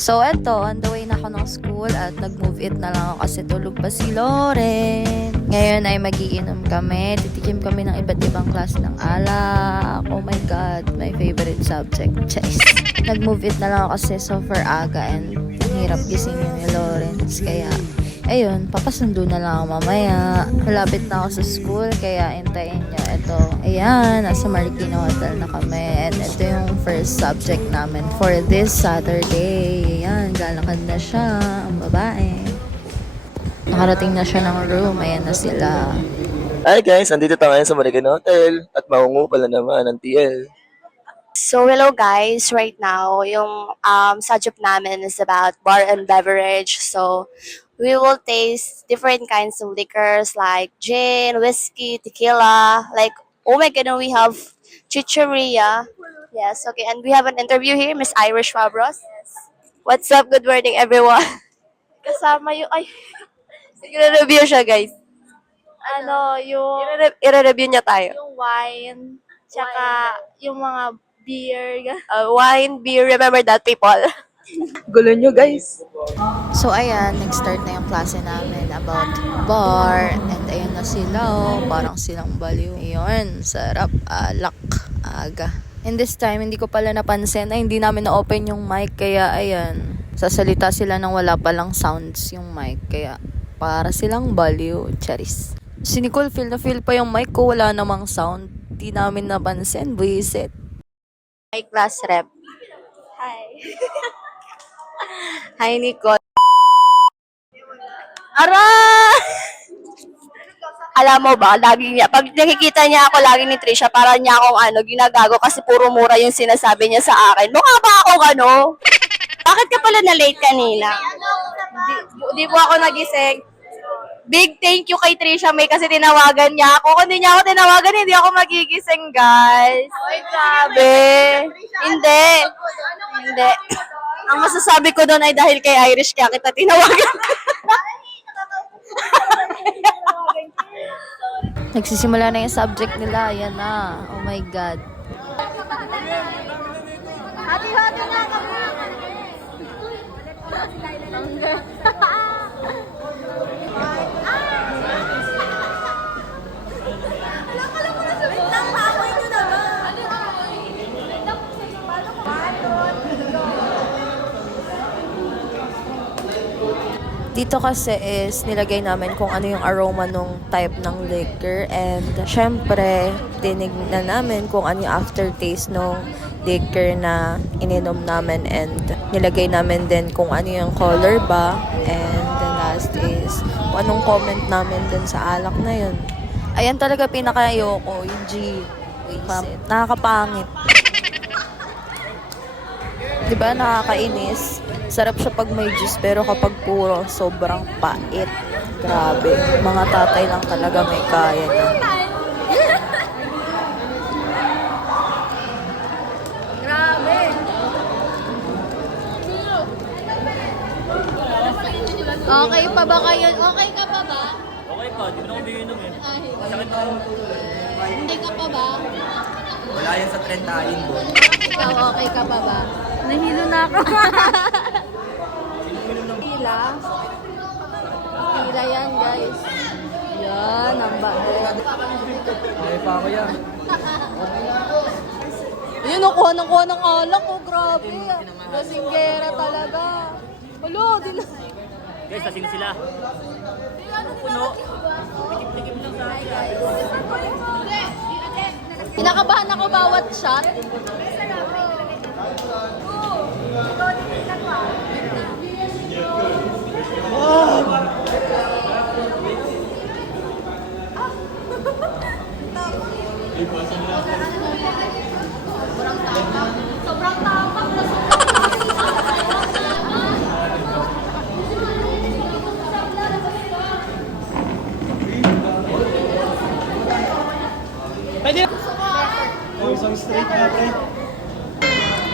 So, eto, on the way na ako ng school at nag-move it na lang ako kasi tulog pa si Lauren. Ngayon ay magiinom kami. Titikim kami ng iba't ibang klase ng alak. Oh my God, my favorite subject. Chase. Nag-move it na lang ako kasi super aga and hirap gisingin ni Lawrence. Kaya, ayun, papasundo na lang ako mamaya. Malapit na ako sa school, kaya intayin nyo. Ito, ayan, nasa Marikina Hotel na kami. And ito yung first subject namin for this Saturday. Ayan, lalakad na siya, ang babae. Nakarating na siya ng room, ayan na sila. Hi guys, andito tayo ngayon sa Marikina Hotel at maungo pala naman ang TL. So, hello guys. Right now, yung subject namin is about bar and beverage. So, we will taste different kinds of liquors like gin, whiskey, tequila. Like, oh my god, and we have chicheria. Yes, okay. And we have an interview here, Miss Irish Fabros. What's up? Good morning, everyone. Kasama yung, ay, i-review siya, guys. Yung, i-review niya tayo. Yung wine, tsaka yung mga beer. Wine, beer, remember that, people? Gulo nyo guys. So, ayan, nag-start na yung klase namin about bar. And ayan na sila, oh, parang silang baliw. Ayun, sarap, alak, aga. And this time, hindi ko pala napansin na hindi namin na-open yung mic. Kaya, ayan, sasalita sila nang wala palang sounds yung mic. Kaya, para silang baliw, charis. Si Nicole, feel na feel pa yung mic ko, wala namang sound. Di namin napansin, buisit. Hi, class rep. Hi. Hi, Nicole. Aray! Alam mo ba, lagi niya, pag nakikita niya ako lagi ni Trisha, para niya akong ginagago kasi puro mura yung sinasabi niya sa akin. Mukha ba akong Bakit ka pala na-late kanina? Di po ako nagising. Big thank you kay Trisha May kasi tinawagan niya ako. Kung hindi niya ako tinawagan, hindi ako magigising, guys. Ay, grabe. Hindi. Hindi. Ang masasabi ko doon ay dahil kay Irish kaya kita tinawagan. Nagsisimula na yung subject nila, ayan na. Oh my God. Hati-hati na kami. Dito kasi is nilagay namin kung ano yung aroma nung type ng liquor and syempre tinignan namin kung ano yung aftertaste nung liquor na ininom namin and nilagay namin din kung ano yung color ba and the last is kung anong comment namin din sa alak na yun. Ayan talaga pinaka-ayoko, yung G. Nakakapangit. Diba nakakainis? Sarap siya pag may juice pero kapag puro sobrang pait. Grabe. Mga tatay lang talaga may kaya niyan. Grabe. Okay pa ba kayo? Okay ka pa ba? Okay pa, di mo na kami inom eh. Ay, Sakit ako. hindi ka pa ba? Wala yan sa trend tayin mo. Ikaw okay ka pa ba? Nahilo na ako. Pila. Pila yan, guys. Yan, ang bait. Ay pa ako yan. Ayun, nakuha ng alak ko. Grabe. Lasinggera talaga. Alo, di na. Guys, lasing sila. Puno. Tikip-tikip lang sa akin. Kinakabahan ako bawat shot. Sobrang tapak.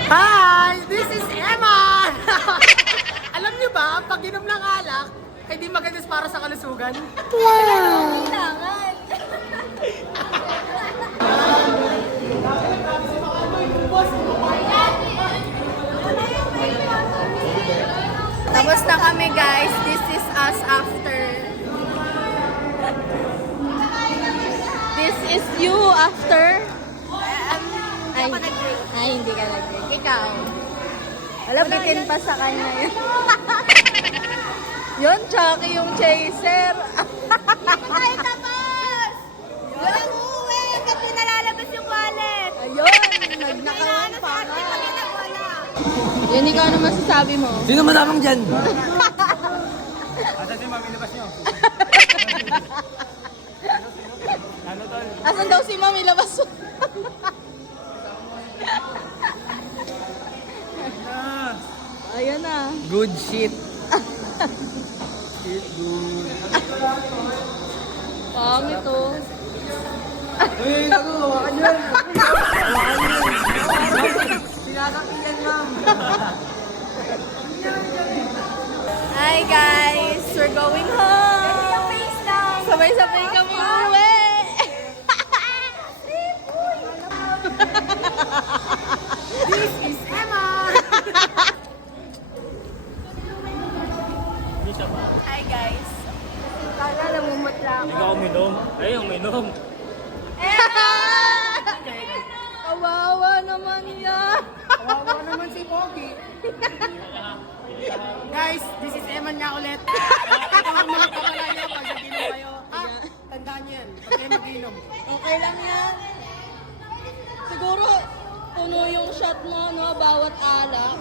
Hi! This is Emma! Alam niyo ba, pag inom ng alak, hindi maganda para sa kalusugan? Kailangan. this is you after? Ay, hindi ka nag-drink. Ikaw? Wala, bitin pa sa kanya yun. Yun, Chucky yung chaser. Ay, tapos! Walang uwi kasi nalalabas yung wallet. Ayun, nagnakawan pa nga. Yun, ikaw ano masasabi mo? Sino malamang dyan? Asan daw si Mami labas? Ayan na. Good shit. Pangit oh. Uy, naku, hawakan yun. Sinasakyan, ma'am. Hi guys, we're going home. Sabay-sabay kami uwi. This is Emma. Hindi siya ba? Hi guys. Kala namumut lang. Ikaw uminom. Ay, uminom. Kawawa naman yan. Kawawa naman si Pogi. Guys, this is Emma nga ulit. Ito ang mga kamalaya pag nag-inom kayo. Tandaan niyo yan. Pag kayo mag-inom. Okay lang yan. Siguro, puno yung shot mo, no? Bawat alak.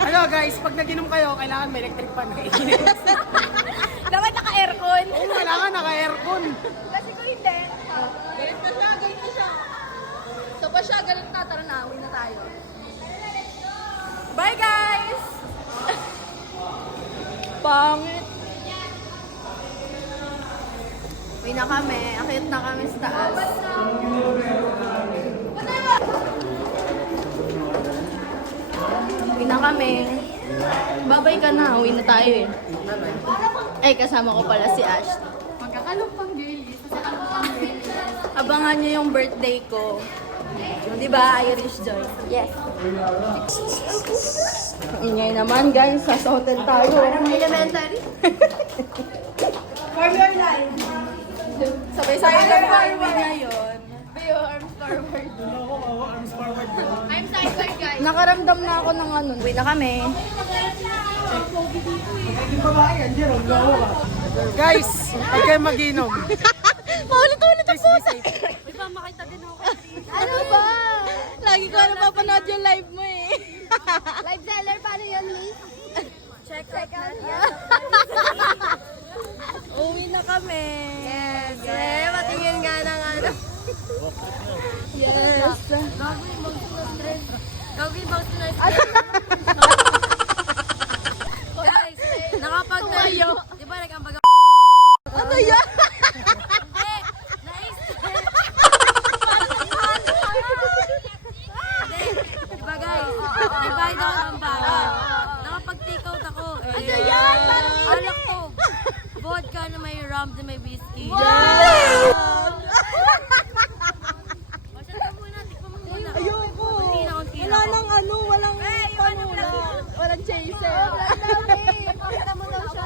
Hello guys, pag nag-inom kayo, kailangan may electric fan kayo. Dapat naka-aircon. Oo, kailangan naka-aircon. Kasi kung hindi, galit na siya, galit na siya. So pa siya, galit na, tara na, uwi na tayo. Bye guys! Pangit. Uwi na kami, akit na kami sa taas. Uwi na kami. Babay ka na, uwi na tayo eh. Ay, kasama ko pala si Ash. Magkakalumpang girlies. Abangan niyo yung birthday ko. Di ba, Irish Joy? Yes. Ingay naman guys, sa hotel tayo. Elementary. Sabay-sabay lang kami ngayon. Arms forward. I'm sideward, guys. Nakaramdam na ako ng ano. Uwi na kami. Guys, pag kayo mag-inom. Paulit-ulit ang puta. Uy, pa, makita din ako. Ano ba? Lagi ko napapanood yung live mo eh. Live seller, paano yun, Miss? Check out. Uwi na kami. Yes. Eh, matingin nga ng ano. Yes. Gawin mo sa stress. Guys, nakapag tayo. Di ba nag-ambaga? Ano yan? Hindi. Na-stress. Hindi. Di ba guys? Nag-buy daw ng baga. Nakapag-take out ako. Ano yan? Alak to. Vodka na may rum na may whiskey. Ayoko. Konti Wala na. nang ano, walang panula. Walang chaser. Pakita mo daw siya.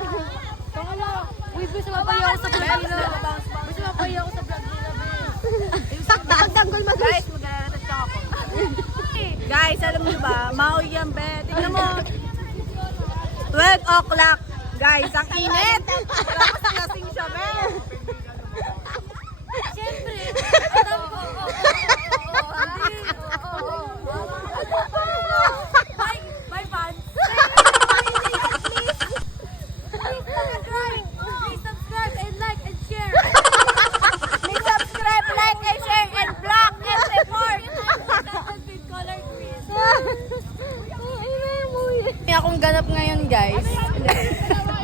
Pangala. Uy, gusto mapayaw ako sa vlog nila. Gusto mapayaw ako sa vlog nila. Pagtanggol mo Guys, mag-aaral ako. Guys, alam niyo ba, Maui yan, be. Tingnan mo. 12 o'clock. Guys, ang init. Tapos lasing siya, be. Siyempre. Alam ko. Bye, fans. Please subscribe and like and share. Please subscribe, like, and share, and block, and report. Color green. May akong ganap ngayon, guys.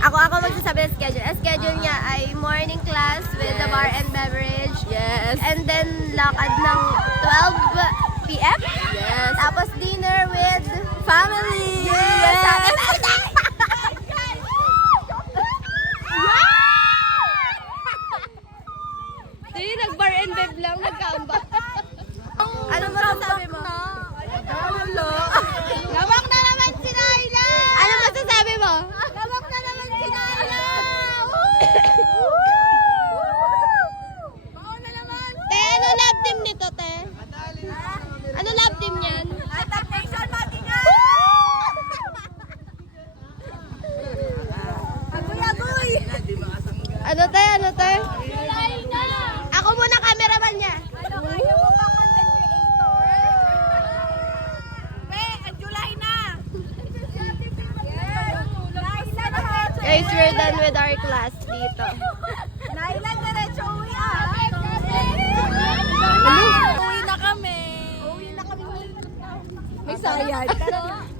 Ako magsasabi ng schedule. Ang schedule niya ay morning class with the bar and beverage. Yes. And then lakad ng 12 p.m. Yes. Tapos dinner with Family. Yes. Happy birthday! Hindi, nag-bar and bev lang, nagkamba. Ano masasabi mo? Gabak na naman si Naila! Ano masasabi mo? Gabak na naman si Naila!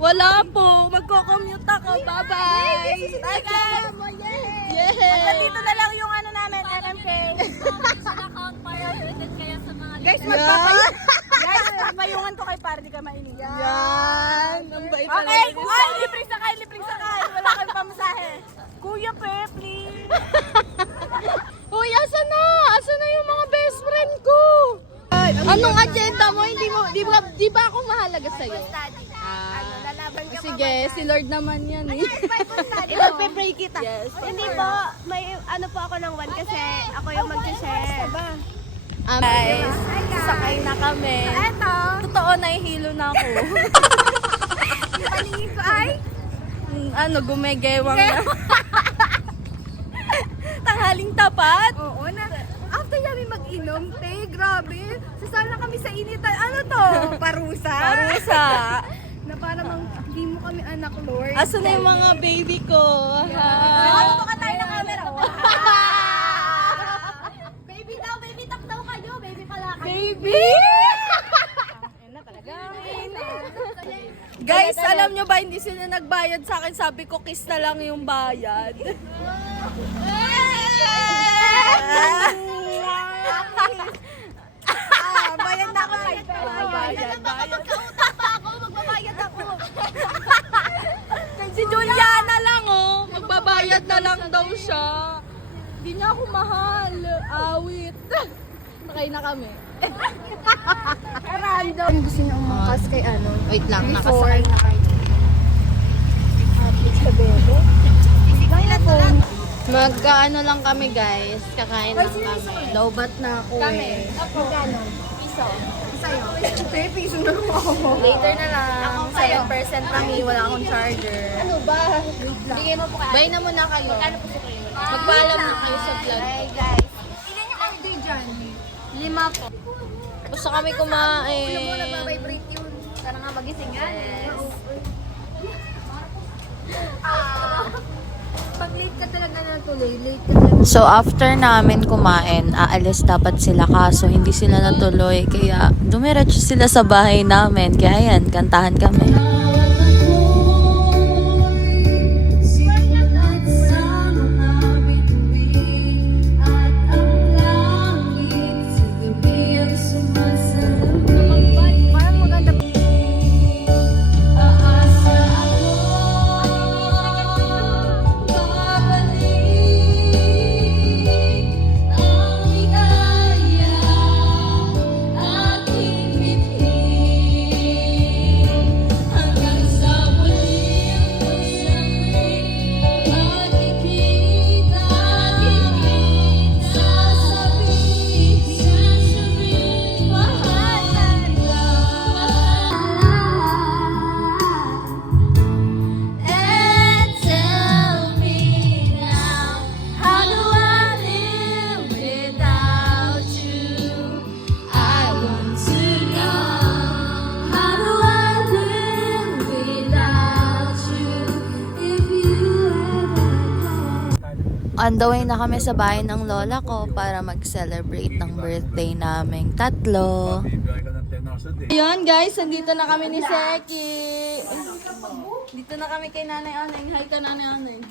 Wala po. Magko-commute ako. Bye-bye. Bye, guys. Yeah. Dito na lang yung ano namin, MMK. Guys, magpapayungan ko kay para di ka mainig. Yan. Ang bait pala. Okay. Ay, libreng sakay, libreng sakay. Wala kang pamasahe. Kuya Pe, please. Uy, asa na? Asa na yung mga best friend ko? Anong agenda mo? Hindi mo, di ba ako mahalaga sa'yo? Lalaban ka Sige, si Lord naman yan eh. Ipag-pray kita. Yes. Hindi po, may ano po ako ng 1 kasi ako yung mag-share. Guys, sakay na kami. Eto, Totoo, nahihilo na ako. paningin ko ay Ano, gumegewang na. Tanghaling tapat. oo na. After namin mag-inom, grabe. Sasala kami sa initan. Ano to? Parusa? Parusa. Na para hindi mo kami anak, Lord. Asa na yung mga baby ko? Tutukan tayo ng camera. Baby daw, baby talk daw kayo. Baby pala kayo. Baby! Guys, alam nyo ba, hindi sila nagbayad sa akin. Sabi ko, kiss na lang yung bayad. Bayad na ako. Bayad. Magkautang pa ako. Magbabayad ako. Si Juliana lang, oh. Magbabayad na lang daw siya. Hindi niya ako mahal. Awit. Sakay na kami. Random. Gusto niyo umakas kay ano? Wait lang, Nakasakay na kayo. Magkaano lang kami, guys. Kakain lang kami. Lowbat na ako eh. Magkano? Piso. Sa'yo. Piso na lang ako. Later na lang. 7% lang eh. Wala akong charger. Ano ba? Bigay mo po kayo. Bay na muna kayo. Magpaalam na kayo sa vlog. Hi guys. Ilan yung order dyan? 5 po. Gusto kami kumain. Nagbabibrate yun. Para nga magising yan. Pag late ka talaga na tuloy, late ka talaga. So after namin kumain, aalis dapat sila kaso hindi sila natuloy. Kaya dumiretso sila sa bahay namin. Kaya yan, kantahan kami. Parang maganda. On the way na kami sa bahay ng lola ko para mag-celebrate ng birthday naming tatlo. Ayan guys, nandito na kami ni Seki. Dito na kami kay Nanay Aneng. Hi ka Nanay Aneng.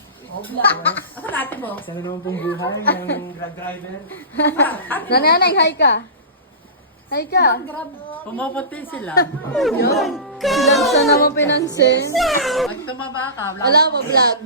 Sana naman pong buhay ng grab driver. Nanay Aneng, hi ka. Hi ka. Pumapatay sila. Yun. Silang sa naman pinansin. Pag tumaba ka, Wala mo vlog.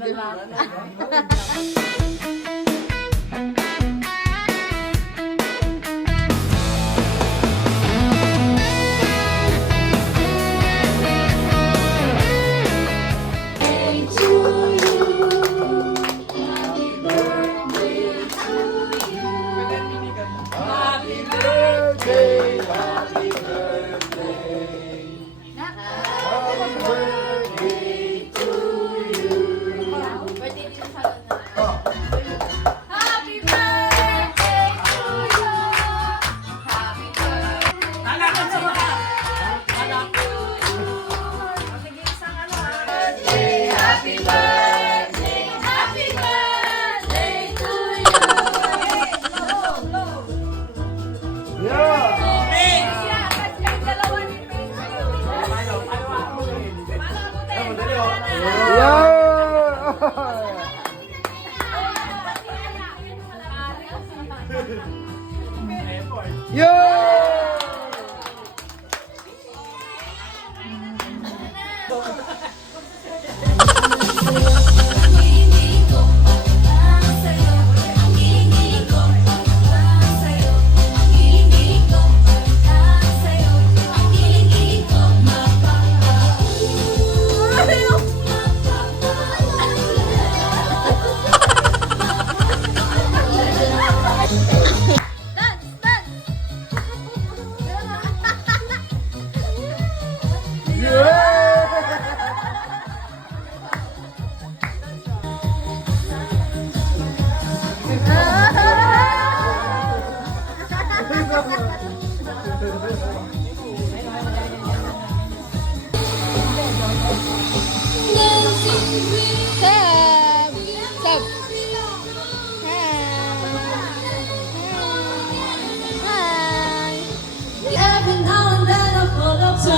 Every now and then I fall apart.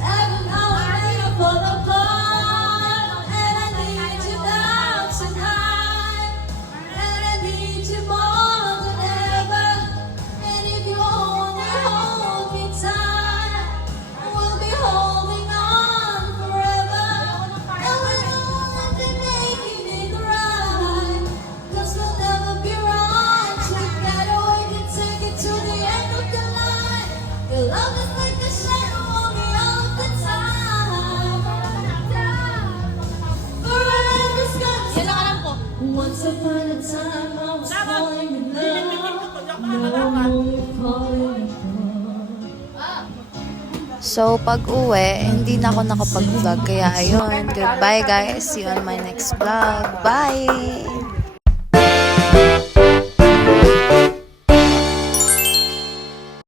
Every now and then I fall apart. And I need you now tonight. And I need you more than ever. And if you only hold me tight, we'll be holding on forever. And we won't be making it right. 'Cause we'll never be wrong together. We can take it to the end of the line. Your love is like a shadow on me all the time. Forever's gonna stop. Once upon a time I was falling in love. Now you're falling apart. So, pag uwi, hindi na ako nakapag-vlog. Kaya, ayun. Goodbye, guys. See you on my next vlog. Bye!